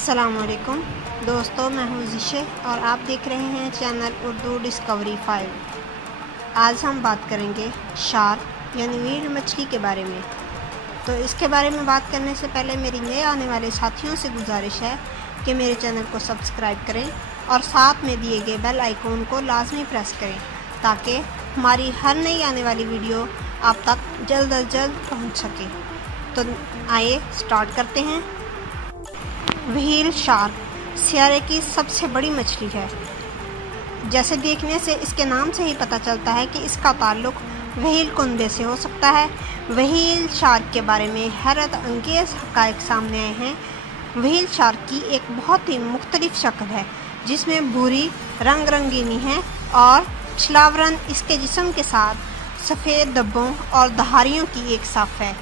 अस्सलाम वालेकुम दोस्तों, मैं हूँ ज़िशे और आप देख रहे हैं चैनल उर्दू डिस्कवरी 5। आज हम बात करेंगे शार्क यानी व्हेल मछली के बारे में। तो इसके बारे में बात करने से पहले मेरी नए आने वाले साथियों से गुजारिश है कि मेरे चैनल को सब्सक्राइब करें और साथ में दिए गए बेल आइकॉन को लाजमी प्रेस करें ताकि हमारी हर नई आने वाली वीडियो आप तक जल्द अज जल्द पहुँच सके। तो आइए स्टार्ट करते हैं। व्हेल शार्क सियारे की सबसे बड़ी मछली है। जैसे देखने से इसके नाम से ही पता चलता है कि इसका ताल्लुक व्हेल कुनबे से हो सकता है। व्हेल शार्क के बारे में हैरत अंगेज़ हक़ाइक़ सामने आए हैं। व्हेल शार्क की एक बहुत ही मुख्तलिफ शक्ल है जिसमें भूरी रंग रंगीनी है और छलावरन इसके जिस्म के साथ सफ़ेद धब्बों और दहारियों की एक साफ़ है।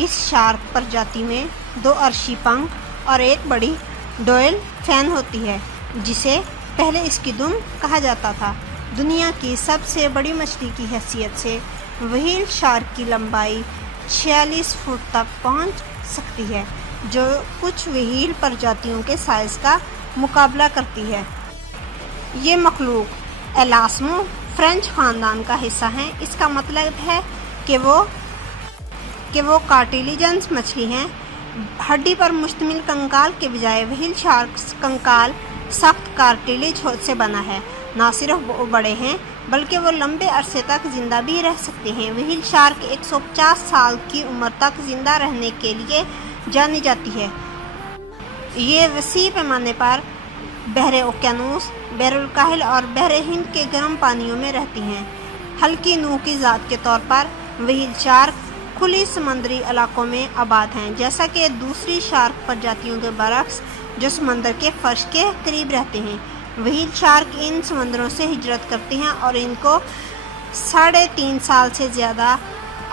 इस शार्क प्रजाति में 2 अर्शी पंख और एक बड़ी डोयल फैन होती है जिसे पहले इसकी दुम कहा जाता था। दुनिया की सबसे बड़ी मछली की हैसियत से व्हेल शार्क की लंबाई 46 फुट तक पहुंच सकती है, जो कुछ व्हेल प्रजातियों के साइज़ का मुकाबला करती है। ये मखलूक एलास्मो फ्रेंच ख़ानदान का हिस्सा है। इसका मतलब है कि वो कार्टिलिजेंस मछली हैं। हड्डी पर मुश्तमिल कंकाल के बजाय व्हेल शार्क कंकाल सख्त कार्टिलेज से बना है। न सिर्फ वो बड़े हैं बल्कि वो लंबे अरसे तक जिंदा भी रह सकते हैं। व्हेल शार्क 150 साल की उम्र तक जिंदा रहने के लिए जानी जाती है। ये वसी पैमाने पर बहरे ओकेयानूस, बहरुल काहिल और बहरे हिंद के गर्म पानियों में रहती हैं। हल्की नूह की ज़ात के तौर पर व्हेल शार्क खुली समंदरी इलाकों में आबाद हैं, जैसा कि दूसरी शार्क प्रजातियों के बरक्स जो समंदर के फर्श के करीब रहते हैं। व्हेल शार्क इन समंदरों से हिजरत करते हैं और इनको 3.5 साल से ज़्यादा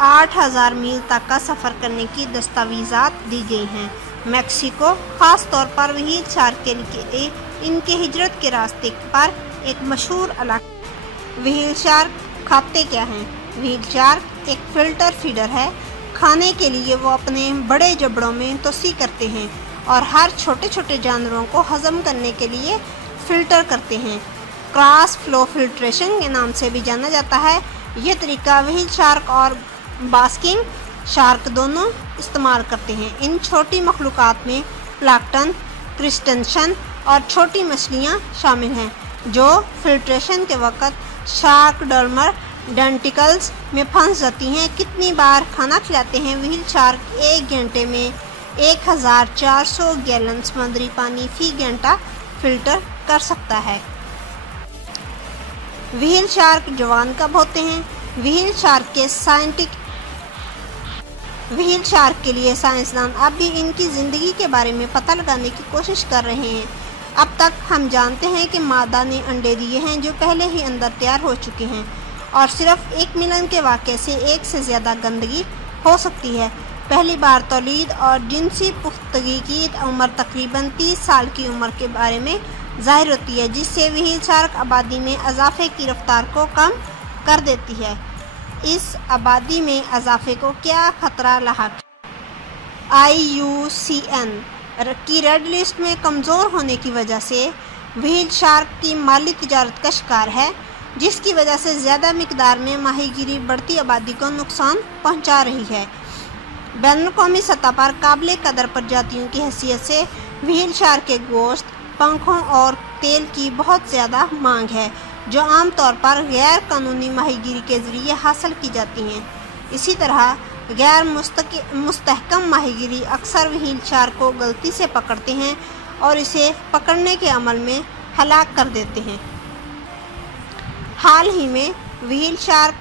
8000 मील तक का सफ़र करने की दस्तावेज़ात दी गई हैं। मैक्सिको ख़ास तौर पर व्हेल शार्क के लिए इनके हिजरत के रास्ते पर एक मशहूर इलाका। व्हेल शार्क खाते क्या हैं? व्हेल शार्क एक फिल्टर फीडर है। खाने के लिए वो अपने बड़े जबड़ों में तोसी करते हैं और हर छोटे छोटे जानवरों को हजम करने के लिए फ़िल्टर करते हैं। क्रॉस फ्लो फिल्ट्रेशन के नाम से भी जाना जाता है। यह तरीका व्हेल शार्क और बास्किंग शार्क दोनों इस्तेमाल करते हैं। इन छोटी मखलूक़ात में प्लैंकटन, क्रस्टेशियन और छोटी मछलियाँ शामिल हैं जो फिल्ट्रेशन के वक़्त शार्क डर्मर डेंटिकल्स में फंस जाती हैं। कितनी बार खाना खिलाते हैं? व्हेल शार्क 1 घंटे में 1400 गैलन समुद्री पानी फी घंटा फिल्टर कर सकता है। व्हेल शार्क जवान कब होते हैं? व्हेल शार्क के लिए साइंसदान अब भी इनकी ज़िंदगी के बारे में पता लगाने की कोशिश कर रहे हैं। अब तक हम जानते हैं कि मादा ने अंडे दिए हैं जो पहले ही अंदर तैयार हो चुके हैं और सिर्फ एक मिलन के वाक़े से एक से ज़्यादा गंदगी हो सकती है। पहली बार तौलीद और जिनसी पुख्तगी की उम्र तकरीबन 30 साल की उम्र के बारे में ज़ाहिर होती है, जिससे व्हेल शार्क आबादी में इजाफे की रफ्तार को कम कर देती है। इस आबादी में इजाफे को क्या ख़तरा लाहक? IUCN की रेड लिस्ट में कमज़ोर होने की वजह से व्हेल शार्क की माली तिजारत का शिकार है, जिसकी वजह से ज़्यादा मिकदार में माहीगीरी बढ़ती आबादी को नुकसान पहुंचा रही है। बैनुल-अक़वामी सतह पर काबिल कदर प्रजातियों की हैसियत से व्हेल शार्क के गोश्त, पंखों और तेल की बहुत ज़्यादा मांग है, जो आम तौर पर गैर कानूनी माहीगीरी के ज़रिए हासिल की जाती हैं। इसी तरह गैर मुस्तहकम माहीगीरी अक्सर व्हेल शार्क को गलती से पकड़ते हैं और इसे पकड़ने के अमल में हलाक कर देते हैं। हाल ही में व्हेल शार्क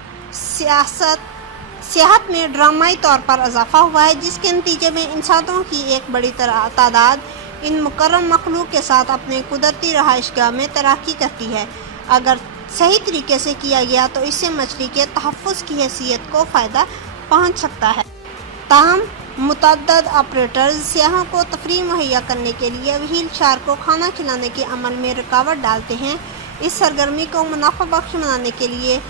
सियाहत में ड्रामाई तौर पर इजाफा हुआ है, जिसके नतीजे में इंसानों की एक बड़ी तादाद इन मुकर्रम मखलूक के साथ अपने कुदरती रहायशगाह में तैराकी करती है। अगर सही तरीके से किया गया तो इससे मछली के तहफ़्फ़ुज़ की हैसियत को फ़ायदा पहुंच सकता है। ताहम मुतअद्दिद ऑपरेटर्स सियाहों को तफरीह मुहैया करने के लिए व्हेल शार्क को खाना खिलाने के अमल में रुकावट डालते हैं। इस सरगर्मी को मुनाफा बख्श बनाने के लिए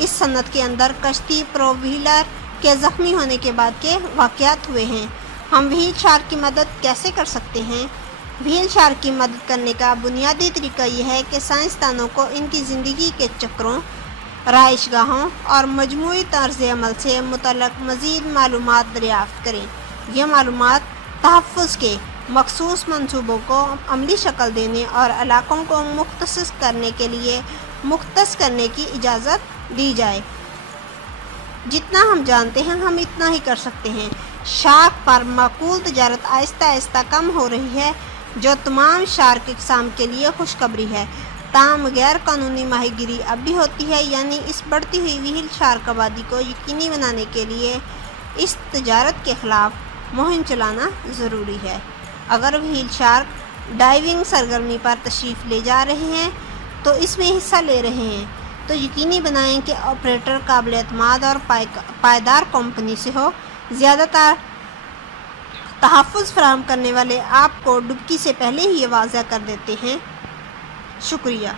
इस सनत के अंदर कश्ती प्रोव्हीलर के ज़ख्मी होने के बाद के वाक़यात हुए हैं। हम व्हेल शार्क की मदद कैसे कर सकते हैं? व्हील शार्क की मदद करने का बुनियादी तरीका यह है कि साइंसदानों को इनकी ज़िंदगी के चक्रों, रहायशगाहों और मजमूई तर्ज़ अमल से मुतल्लिक़ मज़ीद मालूमात दरियाफ़्त करें। यह मालूमात तहफ़्फ़ुज़ के मख़सूस मंसूबों को अमली शक्ल देने और इलाक़ों को मुख्तस करने की इजाज़त दी जाए। जितना हम जानते हैं हम इतना ही कर सकते हैं। शार्क पर माकूल तजारत आहिस्ता आहिस्ता कम हो रही है, जो तमाम शार्क इक़साम के लिए खुशखबरी है। ताहम गैर कानूनी माहीगीरी अब भी होती है, यानी इस बढ़ती हुई व्हील शार्क आबादी को यकीनी बनाने के लिए इस तजारत के ख़िलाफ़ मुहिम चलाना ज़रूरी है। अगर व्हील शार्क डाइविंग सरगर्मी पर तशरीफ़ ले जा रहे हैं तो इसमें हिस्सा ले रहे हैं तो यकीनी बनाएं कि ऑपरेटर काबिल एतमाद और पायदार कंपनी से हो। ज़्यादातर तहफ़्फ़ुज़ फराहम करने वाले आपको डुबकी से पहले ही ये वाज़ह कर देते हैं। शुक्रिया।